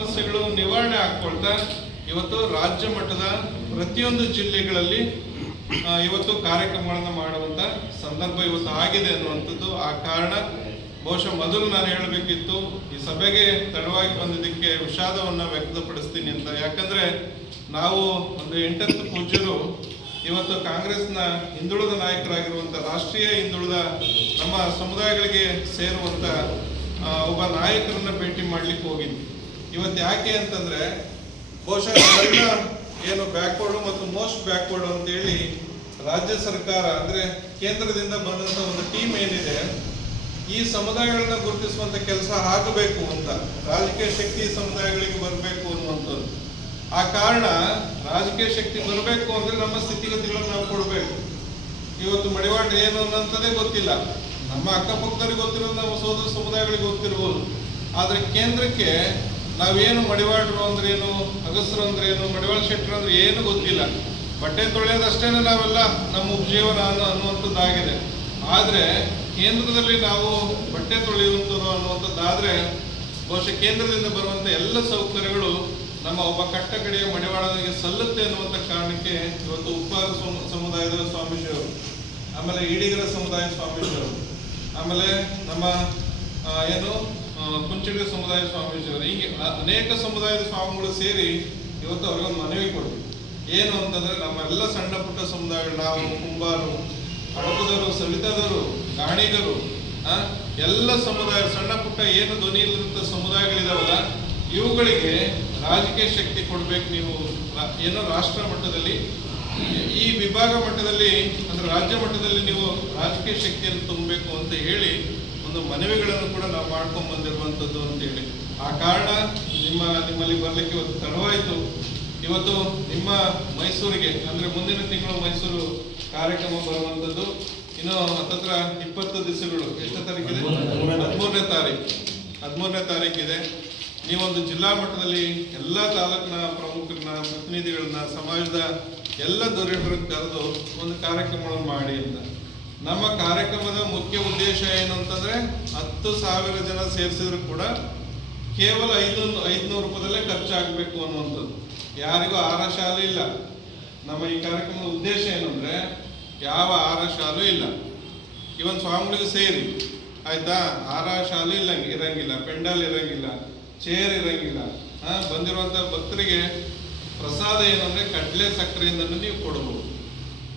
ಸಮಸ್ಯೆಗಳು ನಿವಾರಣೆ ಆಗ್ಕೊಳ್ತಾ ಇವತ್ತು ರಾಜ್ಯ ಮಟ್ಟದ ಪ್ರತಿಯೊಂದು ಜಿಲ್ಲೆಗಳಲ್ಲಿ ಇವತ್ತು ಕಾರ್ಯಕ್ರಮಗಳನ್ನು ಮಾಡುವಂತ ಸಂದರ್ಭ ಇವತ್ತು ಆಗಿದೆ ಅನ್ನುವಂಥದ್ದು ಆ ಕಾರಣ. ಬಹುಶಃ ಮೊದಲು ನಾನು ಹೇಳಬೇಕಿತ್ತು, ಈ ಸಭೆಗೆ ತಡವಾಗಿ ಬಂದಿದ್ದಕ್ಕೆ ವಿಷಾದವನ್ನು ವ್ಯಕ್ತಪಡಿಸ್ತೀನಿ ಅಂತ. ಯಾಕಂದ್ರೆ ನಾವು ಒಂದು ಎಂಟತ್ತು ಪೂಜ್ಯರು, ಇವತ್ತು ಕಾಂಗ್ರೆಸ್ನ ಹಿಂದುಳಿದ ನಾಯಕರಾಗಿರುವಂಥ ರಾಷ್ಟ್ರೀಯ ಹಿಂದುಳಿದ ನಮ್ಮ ಸಮುದಾಯಗಳಿಗೆ ಸೇರುವಂತ ಒಬ್ಬ ನಾಯಕರನ್ನ ಭೇಟಿ ಮಾಡ್ಲಿಕ್ಕೆ ಹೋಗಿದ್ವಿ. ಇವತ್ತು ಯಾಕೆ ಅಂತಂದ್ರೆ ಬಹುಶಃ ಏನು ಬ್ಯಾಕ್ವರ್ಡ್ ಮತ್ತು ಮೋಸ್ಟ್ ಬ್ಯಾಕ್ವರ್ಡ್ ಅಂತೇಳಿ ರಾಜ್ಯ ಸರ್ಕಾರ ಅಂದ್ರೆ ಕೇಂದ್ರದಿಂದ ಬಂದಂತ ಒಂದು ಟೀಮ್ ಏನಿದೆ, ಈ ಸಮುದಾಯಗಳನ್ನ ಗುರುತಿಸುವಂತ ಕೆಲಸ ಆಗಬೇಕು ಅಂತ, ರಾಜಕೀಯ ಶಕ್ತಿ ಸಮುದಾಯಗಳಿಗೆ ಬರಬೇಕು ಅನ್ನುವಂಥದ್ದು. ಆ ಕಾರಣ ರಾಜಕೀಯ ಶಕ್ತಿ ಬರಬೇಕು ಅಂದ್ರೆ ನಮ್ಮ ಸ್ಥಿತಿಗತಿಗಳನ್ನು ನಾವು ಕೊಡಬೇಕು. ಇವತ್ತು ಮಡಿವಾಳ ಏನು ಅನ್ನೋಂಥದ್ದೇ ಗೊತ್ತಿಲ್ಲ. ನಮ್ಮ ಅಕ್ಕಪಕ್ಕದವ್ರಿಗೆ ಗೊತ್ತಿರೋದು ನಮ್ಮ ಸೋದರ ಸಮುದಾಯಗಳಿಗೆ ಗೊತ್ತಿರ್ಬೋದು. ಆದರೆ ಕೇಂದ್ರಕ್ಕೆ ನಾವೇನು ಮಡಿವಾಳರು ಅಂದ್ರೇನು ಅಗಸರು ಅಂದ್ರೇನು, ಮಡಿವಾಳ ಶೆಟ್ಟರು ಅಂದ್ರೆ ಏನು ಗೊತ್ತಿಲ್ಲ. ಬಟ್ಟೆ ತೊಳೆಯೋದಷ್ಟೇನೆ ನಾವೆಲ್ಲ ನಮ್ಮ ಉಪಜೀವನ ಅನ್ನೋ ಅನ್ನುವಂಥದ್ದಾಗಿದೆ. ಆದರೆ ಕೇಂದ್ರದಲ್ಲಿ ನಾವು ಬಟ್ಟೆ ತೊಳೆಯುವಂಥದ್ದು ಅನ್ನುವಂಥದ್ದಾದರೆ ಬಹುಶಃ ಕೇಂದ್ರದಿಂದ ಬರುವಂಥ ಎಲ್ಲ ಸೌಕರ್ಯಗಳು ನಮ್ಮ ಒಬ್ಬ ಕಟ್ಟಕಡೆಯ ಮಡಿವಾಳನಿಗೆ ಸಲ್ಲುತ್ತೆ ಅನ್ನುವಂಥ ಕಾರಣಕ್ಕೆ ಇವತ್ತು ಉಪ್ಪಾರ ಸಮ- ಸಮುದಾಯದ ಸ್ವಾಮೀಜಿಯವರು, ಆಮೇಲೆ ಈಡಿಗರ ಸಮುದಾಯ ಸ್ವಾಮೀಜಿಯವರು, ಆಮೇಲೆ ನಮ್ಮ ಏನು ಆ, ಕುಂಚಿಡಿಗ ಸಮುದಾಯ ಸ್ವಾಮೀಜಿಯವರು ಹೀಗೆ ಅನೇಕ ಸಮುದಾಯದ ಸ್ವಾಮಿಗಳು ಸೇರಿ ಇವತ್ತು ಅವ್ರಿಗೊಂದು ಮನವಿ ಕೊಡ್ತೀವಿ ಏನು ಅಂತಂದ್ರೆ ನಮ್ಮೆಲ್ಲ ಸಣ್ಣ ಪುಟ್ಟ ಸಮುದಾಯಗಳು ನಾವು ಕುಂಬಾರು ಹಡಪದವರು ಸವಿತಾದರು ಗಾಣಿಗರು ಎಲ್ಲ ಸಮುದಾಯ ಸಣ್ಣ ಪುಟ್ಟ ಏನು ಧ್ವನಿ ಇಲ್ಲದಂತ ಸಮುದಾಯಗಳಿದಾವಲ್ಲ ಇವುಗಳಿಗೆ ರಾಜಕೀಯ ಶಕ್ತಿ ಕೊಡ್ಬೇಕು ನೀವು ಏನೋ ರಾಷ್ಟ್ರ ಮಟ್ಟದಲ್ಲಿ ಈ ವಿಭಾಗ ಮಟ್ಟದಲ್ಲಿ ಅಂದ್ರೆ ರಾಜ್ಯ ಮಟ್ಟದಲ್ಲಿ ನೀವು ರಾಜಕೀಯ ಶಕ್ತಿಯನ್ನು ತುಂಬಬೇಕು ಅಂತ ಹೇಳಿ ಒಂದು ಮನವಿಗಳನ್ನು ಕೂಡ ನಾವು ಮಾಡ್ಕೊಂಡು ಅಂತ ಹೇಳಿ ಆ ಕಾರಣ ನಿಮ್ಮ, ನಿಮ್ಮಲ್ಲಿ ಬರಲಿಕ್ಕೆ ಇವತ್ತು ತಡವಾಯಿತು. ಇವತ್ತು ನಿಮ್ಮ ಮೈಸೂರಿಗೆ, ಅಂದ್ರೆ ಮುಂದಿನ ತಿಂಗಳು ಮೈಸೂರು ಕಾರ್ಯಕ್ರಮ ಬರುವಂತದ್ದು ಇನ್ನು ಹತ್ತತ್ರ ಇಪ್ಪತ್ತು ದಿವಸಗಳು, ಎಷ್ಟು ತಾರೀಕಿದೆ? ಹದಿಮೂರನೇ ತಾರೀಕು. ಹದಿಮೂರನೇ ತಾರೀಕಿದೆ. ನೀವೊಂದು ಜಿಲ್ಲಾ ಮಟ್ಟದಲ್ಲಿ ಎಲ್ಲ ತಾಲೂಕಿನ ಪ್ರಮುಖರನ್ನ, ಪ್ರತಿನಿಧಿಗಳನ್ನ, ಸಮಾಜದ ಎಲ್ಲ ಧುರೀಣರನ್ನ ಕರೆದು ಒಂದು ಕಾರ್ಯಕ್ರಮವನ್ನು ಮಾಡಿ ಅಂತ. ನಮ್ಮ ಕಾರ್ಯಕ್ರಮದ ಮುಖ್ಯ ಉದ್ದೇಶ ಏನು ಅಂತಂದ್ರೆ ಹತ್ತು ಸಾವಿರ ಜನ ಸೇರಿಸಿದ್ರು ಕೂಡ ಕೇವಲ ಐದೊಂದು, ಐದುನೂರು ರೂಪಾಯಿದಲ್ಲೇ ಖರ್ಚಾಗಬೇಕು ಅನ್ನುವಂಥದ್ದು. ಯಾರಿಗೂ ಆಹಾರ ಶಾಲೆ ಇಲ್ಲ. ನಮ್ಮ ಈ ಕಾರ್ಯಕ್ರಮದ ಉದ್ದೇಶ ಏನಂದ್ರೆ ಯಾವ ಆಹಾರ ಶಾಲೂ ಇಲ್ಲ. ಇವನ್ ಸ್ವಾಮಿಗಳಿಗೆ ಸೇರಿ. ಆಯ್ತಾ? ಆಹಾರ ಶಾಲೆ ಇಲ್ಲ ಇರಂಗಿಲ್ಲ. ಪೆಂಡಲ್ ಇರಂಗಿಲ್ಲ. ಚೇರ್ ಇರಂಗಿಲ್ಲ. ಬಂದಿರುವಂತ ಭಕ್ತರಿಗೆ ಪ್ರಸಾದ ಏನಂದ್ರೆ ಕಡಲೆ ಸಕ್ಕರೆಯಿಂದ ನೀವು ಕೊಡಬಹುದು